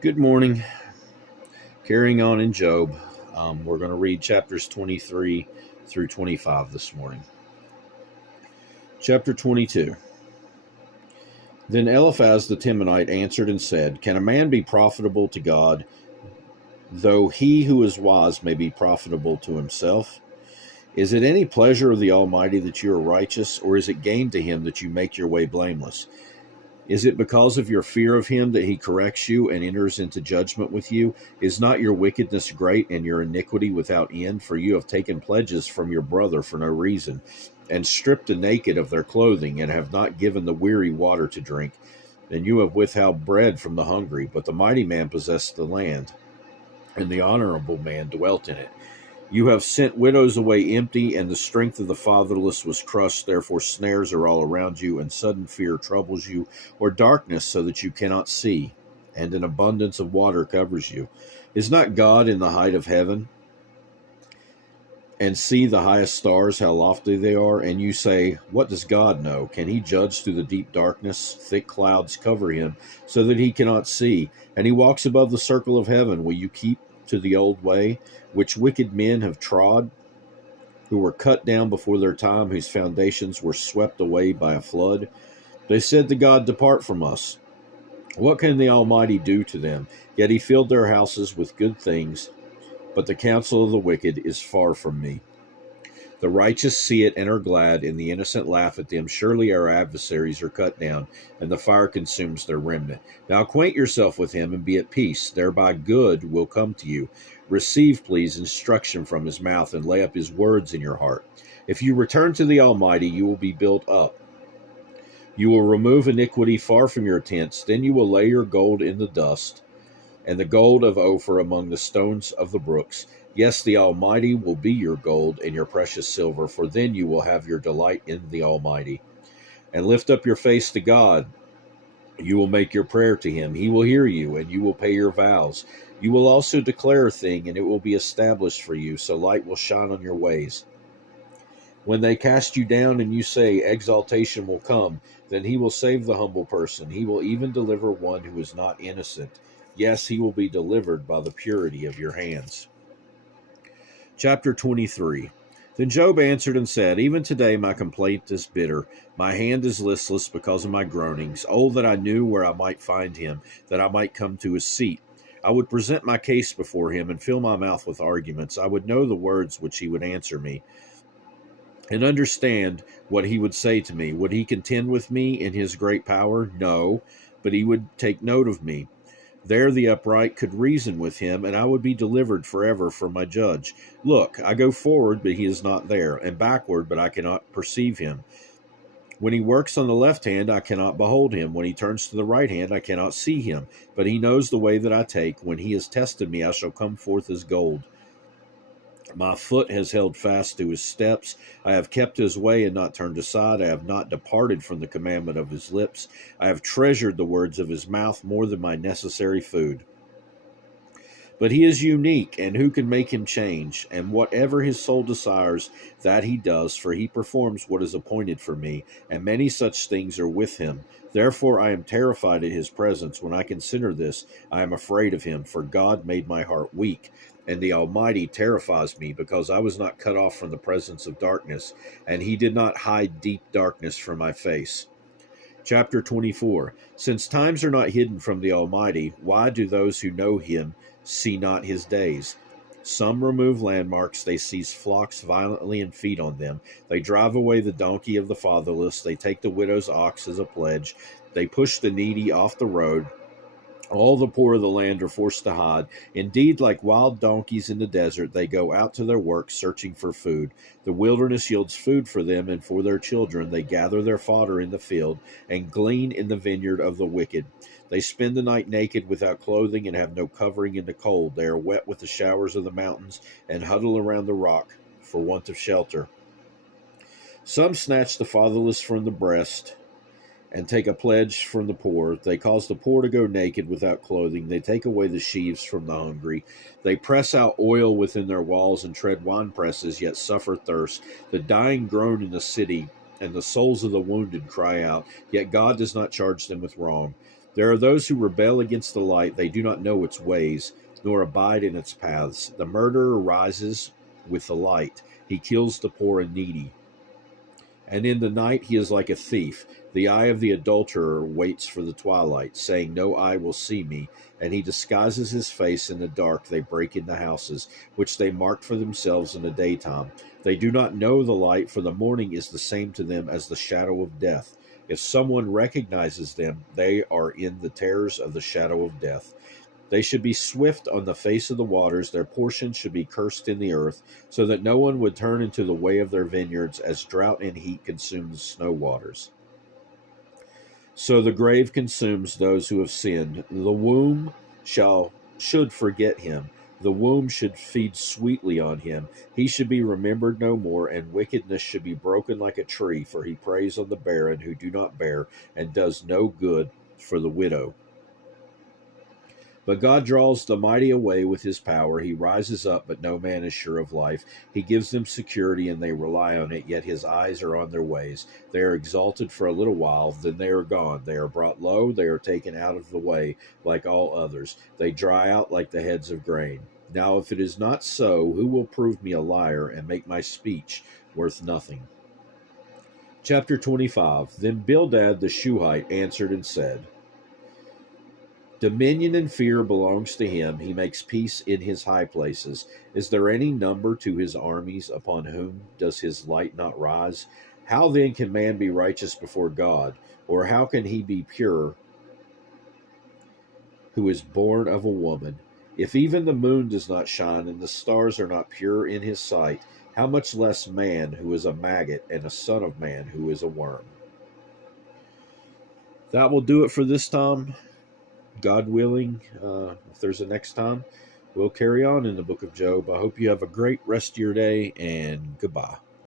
Good morning. Carrying on in Job, we're going to read chapters 23 through 25 this morning. Chapter 22. Then Eliphaz the Temanite answered and said, Can a man be profitable to God, though he who is wise may be profitable to himself? Is it any pleasure of the Almighty that you are righteous, or is it gain to him that you make your way blameless? Is it because of your fear of him that he corrects you and enters into judgment with you? Is not your wickedness great and your iniquity without end? For you have taken pledges from your brother for no reason, and stripped the naked of their clothing, and have not given the weary water to drink. And you have withheld bread from the hungry, but the mighty man possessed the land, and the honorable man dwelt in it. You have sent widows away empty, and the strength of the fatherless was crushed. Therefore snares are all around you, and sudden fear troubles you, or darkness so that you cannot see, and an abundance of water covers you. Is not God in the height of heaven? And see the highest stars, how lofty they are? And you say, What does God know? Can he judge through the deep darkness? Thick clouds cover him, so that he cannot see. And he walks above the circle of heaven. Will you keep to the old way, which wicked men have trod, who were cut down before their time, whose foundations were swept away by a flood? They said to God, Depart from us. What can the Almighty do to them? Yet he filled their houses with good things, but the counsel of the wicked is far from me. The righteous see it and are glad, and the innocent laugh at them. Surely our adversaries are cut down, and the fire consumes their remnant. Now acquaint yourself with him and be at peace. Thereby good will come to you. Receive, please, instruction from his mouth, and lay up his words in your heart. If you return to the Almighty, you will be built up. You will remove iniquity far from your tents. Then you will lay your gold in the dust, and the gold of Ophir among the stones of the brooks. Yes, the Almighty will be your gold and your precious silver, for then you will have your delight in the Almighty. And lift up your face to God. You will make your prayer to him. He will hear you, and you will pay your vows. You will also declare a thing, and it will be established for you, so light will shine on your ways. When they cast you down and you say, Exaltation will come, then he will save the humble person. He will even deliver one who is not innocent. Yes, he will be delivered by the purity of your hands. Chapter 23. Then Job answered and said, Even today my complaint is bitter. My hand is listless because of my groanings. Oh, that I knew where I might find him, that I might come to his seat. I would present my case before him and fill my mouth with arguments. I would know the words which he would answer me, and understand what he would say to me. Would he contend with me in his great power? No, but he would take note of me. There the upright could reason with him, and I would be delivered forever from my judge. Look, I go forward, but he is not there, and backward, but I cannot perceive him. When he works on the left hand, I cannot behold him. When he turns to the right hand, I cannot see him. But he knows the way that I take. When he has tested me, I shall come forth as gold. My foot has held fast to his steps. I have kept his way and not turned aside. I have not departed from the commandment of his lips. I have treasured the words of his mouth more than my necessary food. But he is unique, and who can make him change? And whatever his soul desires, that he does, for he performs what is appointed for me, and many such things are with him. Therefore I am terrified at his presence. When I consider this, I am afraid of him, for God made my heart weak. And the Almighty terrifies me, because I was not cut off from the presence of darkness, and he did not hide deep darkness from my face. Chapter 24. Since times are not hidden from the Almighty, why do those who know him see not his days? Some remove landmarks, they seize flocks violently and feed on them. They drive away the donkey of the fatherless, they take the widow's ox as a pledge, they push the needy off the road. All the poor of the land are forced to hide. Indeed, like wild donkeys in the desert, they go out to their work searching for food. The wilderness yields food for them and for their children. They gather their fodder in the field and glean in the vineyard of the wicked. They spend the night naked without clothing and have no covering in the cold. They are wet with the showers of the mountains and huddle around the rock for want of shelter. Some snatch the fatherless from the breast and take a pledge from the poor. They cause the poor to go naked without clothing. They take away the sheaves from the hungry. They press out oil within their walls and tread wine presses, yet suffer thirst. The dying groan in the city, and the souls of the wounded cry out, yet God does not charge them with wrong. There are those who rebel against the light. They do not know its ways, nor abide in its paths. The murderer rises with the light. He kills the poor and needy. And in the night he is like a thief. The eye of the adulterer waits for the twilight, saying, no eye will see me. And he disguises his face in the dark. They break into houses, which they marked for themselves in the daytime. They do not know the light, for the morning is the same to them as the shadow of death. If someone recognizes them, they are in the terrors of the shadow of death. They should be swift on the face of the waters. Their portion should be cursed in the earth, so that no one would turn into the way of their vineyards, as drought and heat consume the snow waters. So the grave consumes those who have sinned. The womb should forget him. The womb should feed sweetly on him. He should be remembered no more, and wickedness should be broken like a tree, for he preys on the barren who do not bear, and does no good for the widow. But God draws the mighty away with his power. He rises up, but no man is sure of life. He gives them security, and they rely on it, yet his eyes are on their ways. They are exalted for a little while, then they are gone. They are brought low, they are taken out of the way, like all others. They dry out like the heads of grain. Now if it is not so, who will prove me a liar, and make my speech worth nothing? Chapter 25. Then Bildad the Shuhite answered and said, dominion and fear belongs to him. He makes peace in his high places. Is there any number to his armies? Upon whom does his light not rise? How then can man be righteous before God? Or how can he be pure who is born of a woman? If even the moon does not shine and the stars are not pure in his sight, how much less man who is a maggot and a son of man who is a worm? That will do it for this time. God willing, if there's a next time, we'll carry on in the book of Job. I hope you have a great rest of your day, and goodbye.